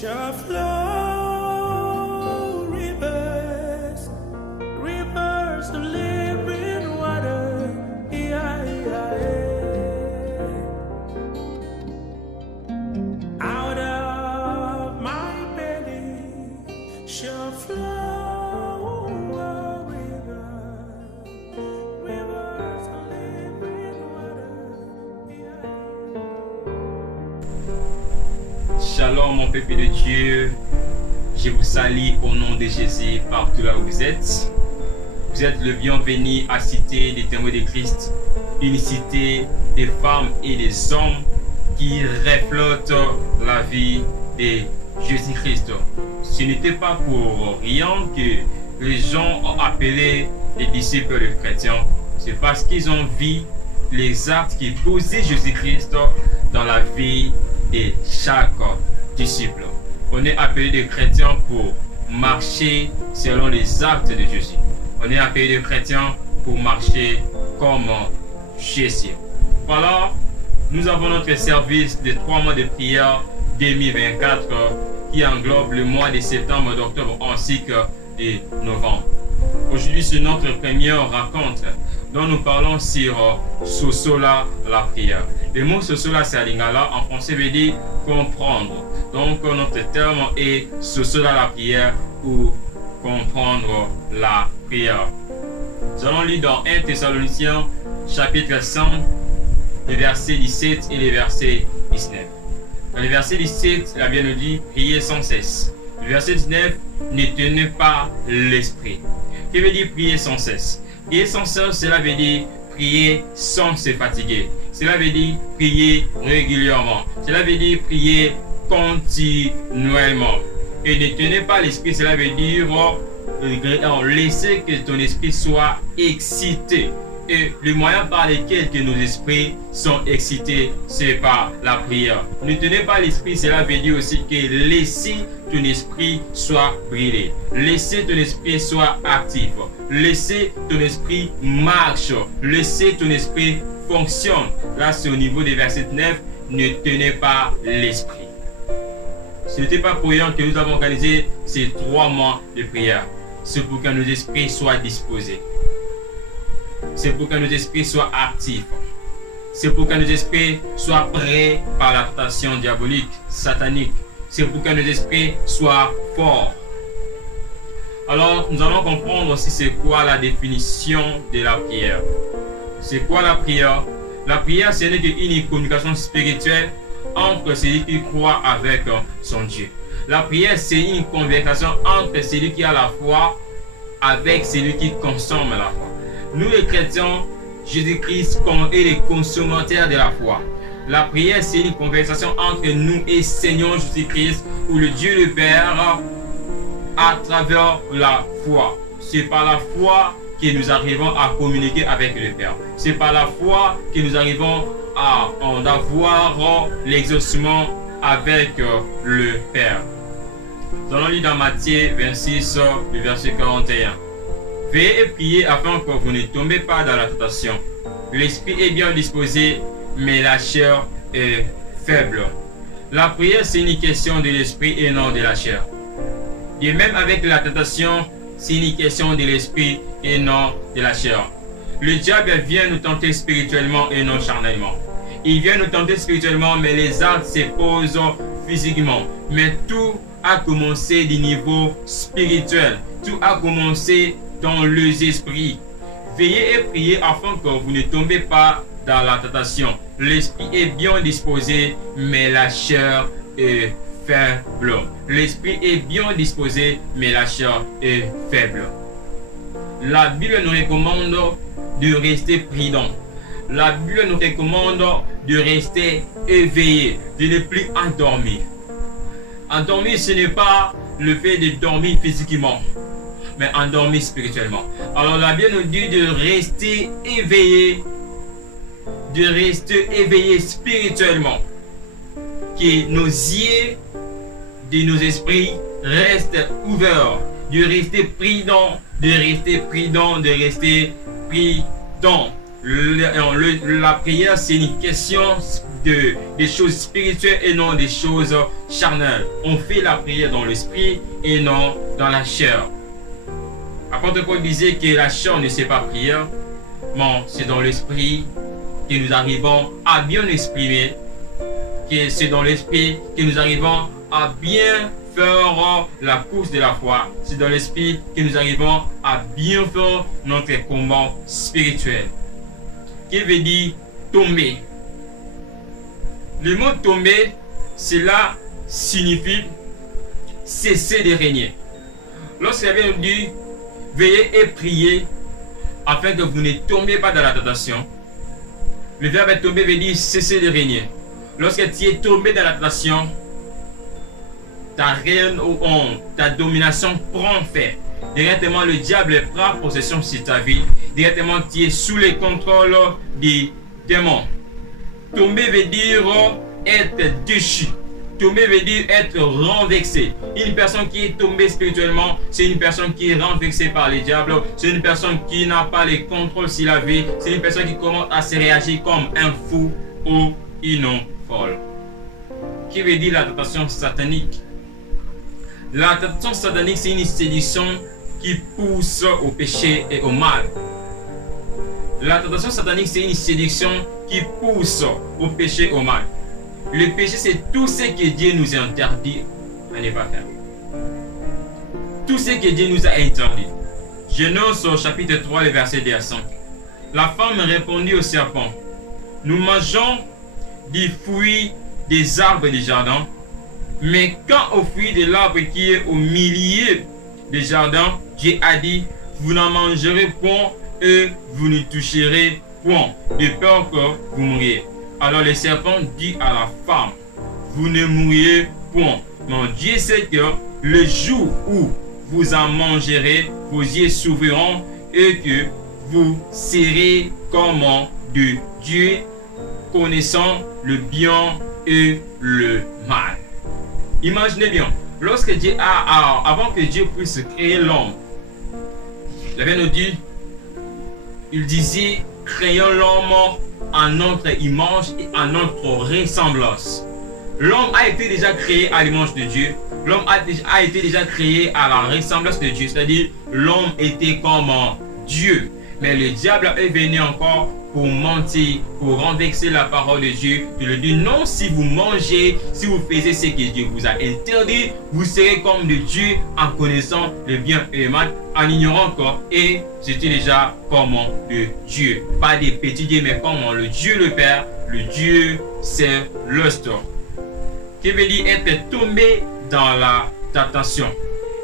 shall flow rivers, rivers of living water. Yeah, yeah, yeah. Out of my belly shall flow a river, rivers of living water. Yeah. Shalom mon peuple de Dieu, je vous salue au nom de Jésus partout là où vous êtes. Vous êtes le bienvenu à Cité des témoins de Christ, une cité des femmes et des hommes qui reflètent la vie de Jésus-Christ. Ce n'était pas pour rien que les gens ont appelé les disciples de chrétiens. C'est parce qu'ils ont vu les actes qui posaient Jésus-Christ dans la vie de chaque disciple. On est appelé des chrétiens pour marcher selon les actes de Jésus. On est appelé des chrétiens pour marcher comme Jésus. Voilà, nous avons notre service de 3 mois de prière 2024 qui englobe le mois de septembre, d'octobre ainsi que de novembre. Aujourd'hui, c'est notre première rencontre dont nous parlons sur Sosola la prière. Le mot Sosola c'est à lingala, en français veut dire comprendre. Donc notre terme est Sosola la prière ou comprendre la prière. Nous allons lire dans 1 Thessaloniciens chapitre 5, les versets 17 et les versets 19. Dans le verset 17, la Bible nous dit priez sans cesse. Le verset 19, ne tenez pas l'esprit. Que veut dire prier sans cesse? Prier sans cesse, cela veut dire prier sans se fatiguer. Cela veut dire prier régulièrement. Cela veut dire prier continuellement. Et ne tenez pas l'esprit, cela veut dire laisser que ton esprit soit excité. Et le moyen par lequel que nos esprits sont excités, c'est par la prière. Ne tenez pas l'esprit, cela veut dire aussi que laissez ton esprit soit brûlé. Laissez ton esprit soit actif. Laissez ton esprit marche. Laissez ton esprit fonctionne. Là, c'est au niveau des versets 9. Ne tenez pas l'esprit. Ce n'était pas pour rien que nous avons organisé ces 3 mois de prière. C'est pour que nos esprits soient disposés. C'est pour que nos esprits soient actifs. C'est pour que nos esprits soient prêts par la tentation diabolique, satanique. C'est pour que nos esprits soient forts. Alors, nous allons comprendre aussi c'est quoi la définition de la prière. C'est quoi la prière? La prière, ce n'est qu'une communication spirituelle entre celui qui croit avec son Dieu. La prière, c'est une conversation entre celui qui a la foi avec celui qui consomme la foi. Nous les chrétiens, Jésus-Christ est les consommateurs de la foi. La prière, c'est une conversation entre nous et Seigneur Jésus-Christ, ou le Dieu le Père, à travers la foi. C'est par la foi que nous arrivons à communiquer avec le Père. C'est par la foi que nous arrivons à avoir l'exaucement avec le Père. Nous allons lire dans Matthieu 26, le verset 41. Veillez et priez afin que vous ne tombez pas dans la tentation. L'esprit est bien disposé, mais la chair est faible. La prière, c'est une question de l'esprit et non de la chair. Et même avec la tentation, c'est une question de l'esprit et non de la chair. Le diable vient nous tenter spirituellement et non charnellement. Il vient nous tenter spirituellement, mais les actes se posent physiquement. Mais tout a commencé du niveau spirituel. Tout a commencé dans les esprits. Veillez et priez afin que vous ne tombez pas dans la tentation. L'esprit est bien disposé, mais la chair est faible. L'esprit est bien disposé, mais la chair est faible. La Bible nous recommande de rester prudent. La Bible nous recommande de rester éveillé, de ne plus endormir. Endormir, ce n'est pas le fait de dormir physiquement, mais endormir spirituellement. Alors la Bible nous dit de rester éveillé spirituellement. Que nos yeux de nos esprits restent ouverts, de rester prudent, de rester prudent, de rester prudent. La prière, c'est une question des choses spirituelles et non des choses charnelles. On fait la prière dans l'esprit et non dans la chair. Apôtre Paul disait que la chair ne sait pas prier, mais c'est dans l'esprit que nous arrivons à bien exprimer, que c'est dans l'esprit que nous arrivons à bien faire la course de la foi. C'est dans l'esprit que nous arrivons à bien faire notre combat spirituel. Qui veut dire tomber. Le mot tomber, cela signifie cesser de régner. Lorsqu'il avait dit veillez et priez afin que vous ne tombiez pas dans la tentation, le verbe tomber veut dire cesser de régner. Lorsque tu es tombé dans la tentation, ta règne ou ta domination prend fait. Directement, le diable prend possession sur ta vie. Directement, tu es sous le contrôle des démons. Tomber veut dire être déchu. Tomber veut dire être renversé. Une personne qui est tombée spirituellement, c'est une personne qui est renversée par le diable. C'est une personne qui n'a pas le contrôle sur la vie. C'est une personne qui commence à se réagir comme un fou ou une folle. Qui veut dire la tentation satanique? La tentation satanique, c'est une séduction qui pousse au péché et au mal. La tentation satanique, c'est une séduction qui pousse au péché et au mal. Le péché, c'est tout ce que Dieu nous a interdit à ne pas faire. Tout ce que Dieu nous a interdit. Genèse au chapitre 3, le verset 2 à 5. La femme répondit au serpent: nous mangeons des fruits des arbres du jardin, mais quand au fruit de l'arbre qui est au milieu du jardin, Dieu a dit: vous n'en mangerez point et vous ne toucherez point, de peur que vous mouriez. Alors le serpent dit à la femme: vous ne mourrez point, mais Dieu sait que le jour où vous en mangerez, vos yeux s'ouvriront et que vous serez comme de Dieu, connaissant le bien et le mal. Imaginez bien, lorsque Dieu avant que Dieu puisse créer l'homme, il avait nous dit, il disait: créons l'homme en notre image et en notre ressemblance. L'homme a été déjà créé à l'image de Dieu. L'homme a été déjà créé à la ressemblance de Dieu. C'est-à-dire, l'homme était comme Dieu. Mais le diable est venu encore pour mentir, pour renverser la parole de Dieu. Il lui dit: non, si vous mangez, si vous faisiez ce que Dieu vous a interdit, vous serez comme de Dieu en connaissant le bien et le mal, en ignorant encore. Et c'était déjà comme de Dieu. Pas des petits dieux, mais comme le Dieu le Père, le Dieu c'est l'Ostor. Qui veut dire être tombé dans la tentation.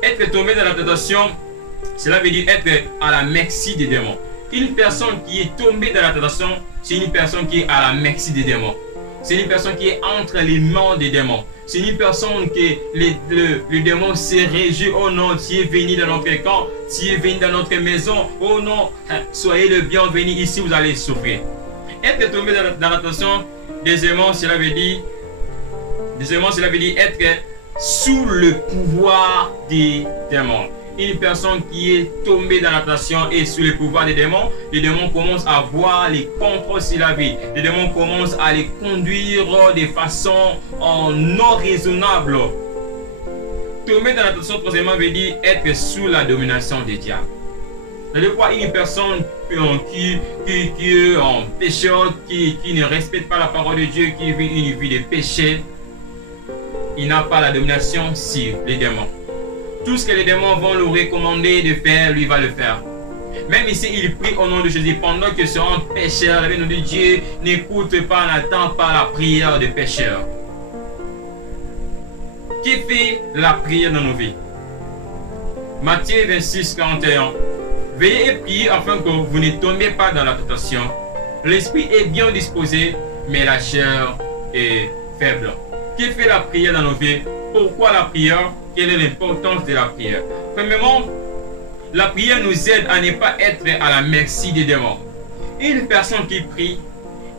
Être tombé dans la tentation, cela veut dire être à la merci des démons. Une personne qui est tombée dans la tentation, c'est une personne qui est à la merci des démons. C'est une personne qui est entre les mains des démons. C'est une personne que le démon s'est réjoui: oh non, tu es venu dans notre camp, tu es venu dans notre maison, oh non, soyez le bienvenu, ici vous allez souffrir. Être tombé dans la tentation, deuxièmement, cela veut dire être sous le pouvoir des démons. Une personne qui est tombée dans la tentation et sous le pouvoir des démons, les démons commencent à voir les contrôles sur la vie. Les démons commencent à les conduire de façon non raisonnable. Tomber dans la tentation, troisièmement, veut dire être sous la domination des diables. C'est-à-dire quoi? Une personne qui est en pécheur, qui ne respecte pas la parole de Dieu, qui vit une vie de péché, il n'a pas la domination sur les démons. Tout ce que les démons vont lui recommander de faire, lui va le faire. Même ici, il prie au nom de Jésus. Pendant que c'est un pécheur, le nom de Dieu n'écoute pas, n'attend pas la prière de pécheur. Qui fait la prière dans nos vies? Matthieu 26, 41. Veillez et priez afin que vous ne tombiez pas dans la tentation. L'esprit est bien disposé, mais la chair est faible. Qui fait la prière dans nos vies? Pourquoi la prière? Quelle est l'importance de la prière? Premièrement, la prière nous aide à ne pas être à la merci des démons. Une personne qui prie,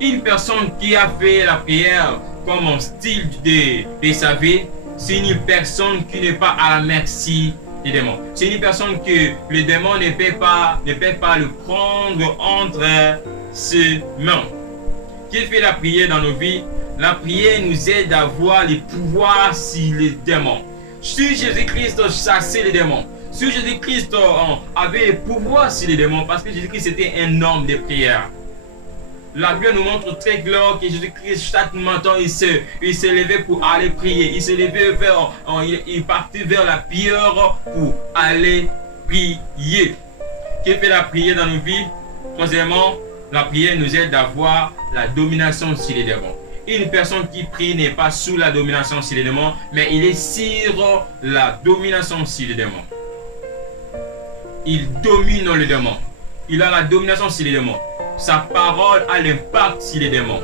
une personne qui a fait la prière comme un style de sa vie, c'est une personne qui n'est pas à la merci des démons. C'est une personne que le démon ne peut pas le prendre entre ses mains. Qui fait la prière dans nos vies? La prière nous aide à voir les pouvoirs sur les démons. Si Jésus-Christ chassait les démons, si Jésus-Christ avait les pouvoirs sur les démons, parce que Jésus-Christ était un homme de prière. La Bible nous montre très clair que Jésus-Christ, chaque matin, il se levait pour aller prier. Il se levait il partait vers la prière pour aller prier. Qui fait la prière dans nos vies? Troisièmement, la prière nous aide à voir la domination sur les démons. Une personne qui prie n'est pas sous la domination sur les démons, mais il est sur la domination sur les démons. Il domine les démons. Il a la domination sur les démons. Sa parole a l'impact sur les démons.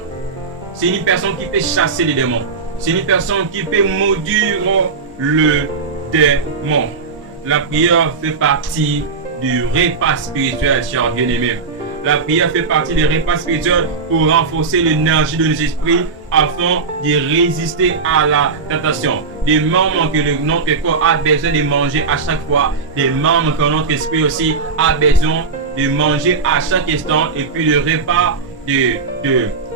C'est une personne qui peut chasser les démons. C'est une personne qui peut maudire le démon. La prière fait partie du repas spirituel, chers bien-aimés. La prière fait partie des repas spirituels pour renforcer l'énergie de nos esprits afin de résister à la tentation. Des membres que notre corps a besoin de manger à chaque fois. Des membres que notre esprit aussi a besoin de manger à chaque instant. Et puis le repas de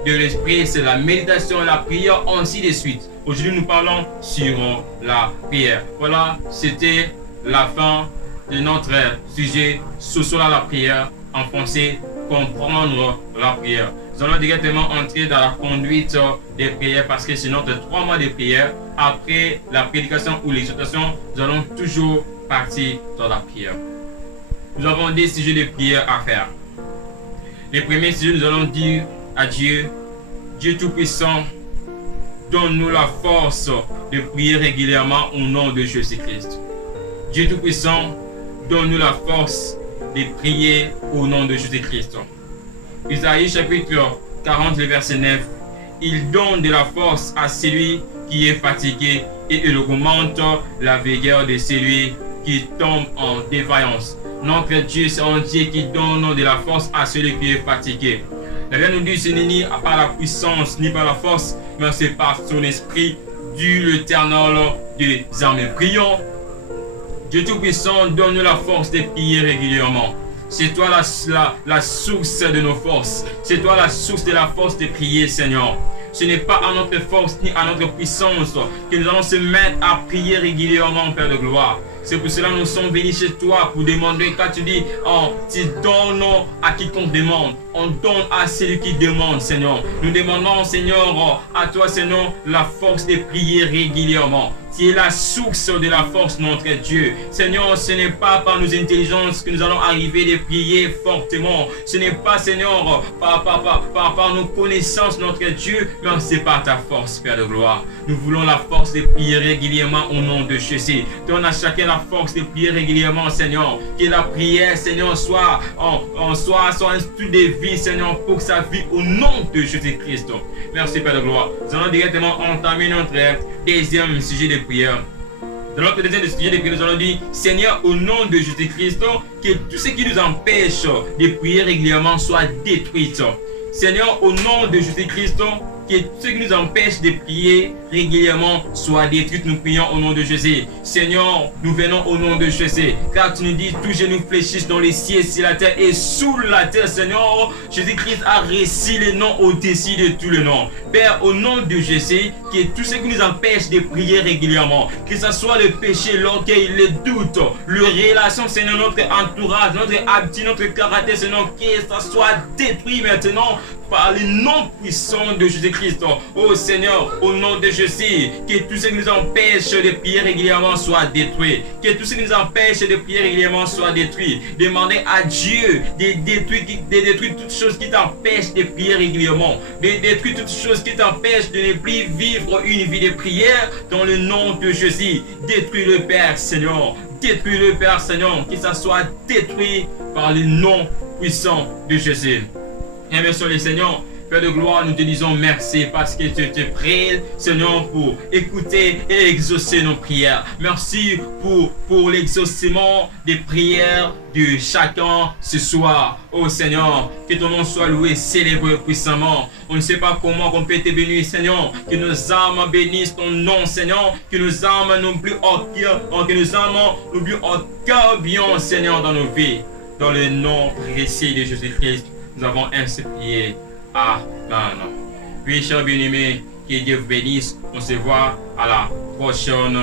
l'esprit, c'est la méditation, la prière, ainsi de suite. Aujourd'hui, nous parlons sur la prière. Voilà, c'était la fin de notre sujet sur la prière. En français, comprendre la prière. Nous allons directement entrer dans la conduite des prières parce que c'est notre 3 mois de prière. Après la prédication ou l'exhortation, nous allons toujours partir dans la prière. Nous avons des sujets de prière à faire. Les premiers sujets, nous allons dire à Dieu, Dieu Tout-Puissant, donne-nous la force de prier régulièrement au nom de Jésus-Christ. Dieu Tout-Puissant, donne-nous la force de prier au nom de Jésus-Christ. Isaïe chapitre 40, le verset 9. Il donne de la force à celui qui est fatigué et il augmente la vigueur de celui qui tombe en défaillance. Notre Dieu, c'est un Dieu qui donne de la force à celui qui est fatigué. La Bible nous dit, ce n'est ni par la puissance ni par la force, mais c'est par son esprit, du l'Éternel des armées. Prions. Dieu Tout-Puissant, donne-nous la force de prier régulièrement. C'est toi la source de nos forces. C'est toi la source de la force de prier, Seigneur. Ce n'est pas à notre force ni à notre puissance que nous allons se mettre à prier régulièrement, Père de gloire. C'est pour cela que nous sommes venus chez toi pour demander, quand tu dis, tu donnes à quiconque demande. On donne à celui qui demande, Seigneur. Nous demandons, Seigneur, à toi, Seigneur, la force de prier régulièrement. Tu es la source de la force, notre Dieu. Seigneur, ce n'est pas par nos intelligences que nous allons arriver de prier fortement. Ce n'est pas, Seigneur, par nos connaissances, notre Dieu, mais c'est par ta force, Père de gloire. Nous voulons la force de prier régulièrement au nom de Jésus. Donne à chacun la force de prier régulièrement, Seigneur. Que la prière, Seigneur, soit un style de vie, Seigneur, pour sa vie au nom de Jésus-Christ. Merci, Père de gloire. Nous allons directement entamer notre deuxième sujet de prière. Dans notre deuxième sujet de prière, nous allons dire, Seigneur, au nom de Jésus-Christ, que tout ce qui nous empêche de prier régulièrement soit détruit. Seigneur, au nom de Jésus-Christ, que ce qui nous empêche de prier régulièrement soit détruit. Nous prions au nom de Jésus. Seigneur, nous venons au nom de Jésus. Car tu nous dis, tous genoux fléchissent dans les cieux, sur la terre et sous la terre. Seigneur, Jésus-Christ a réussi les noms au-dessus de tous les noms. Père, au nom de Jésus, que tout ce qui nous empêche de prier régulièrement, que ce soit le péché, l'orgueil, le doute, le relation, Seigneur, notre entourage, notre habitude, notre caractère, Seigneur, que ça soit détruit maintenant par le nom puissant de Jésus-Christ. Oh Seigneur, au nom de Jésus, que tout ce qui nous empêche de prier régulièrement soit détruit. Que tout ce qui nous empêche de prier régulièrement soit détruit. Demandez à Dieu de détruire toutes choses qui t'empêchent de prier régulièrement. De détruire toutes choses qui t'empêchent de ne plus vivre une vie de prière dans le nom de Jésus. Détruis le Père, Seigneur. Détruis le Père, Seigneur. Que ça soit détruit par le nom puissant de Jésus. Et bien sûr, les Seigneur, Père de gloire, nous te disons merci parce que tu te prêtes, Seigneur, pour écouter et exaucer nos prières. Merci pour l'exaucement des prières de chacun ce soir. Oh Seigneur, que ton nom soit loué, célébré puissamment. On ne sait pas comment on peut te bénir, Seigneur. Que nos âmes bénissent ton nom, Seigneur. Que nos âmes n'oublient aucun bien, Seigneur, dans nos vies. Dans le nom précieux de Jésus-Christ, nous avons ainsi prié. Amen. Oui, chers bien-aimés, Que Dieu vous bénisse. On se voit à la prochaine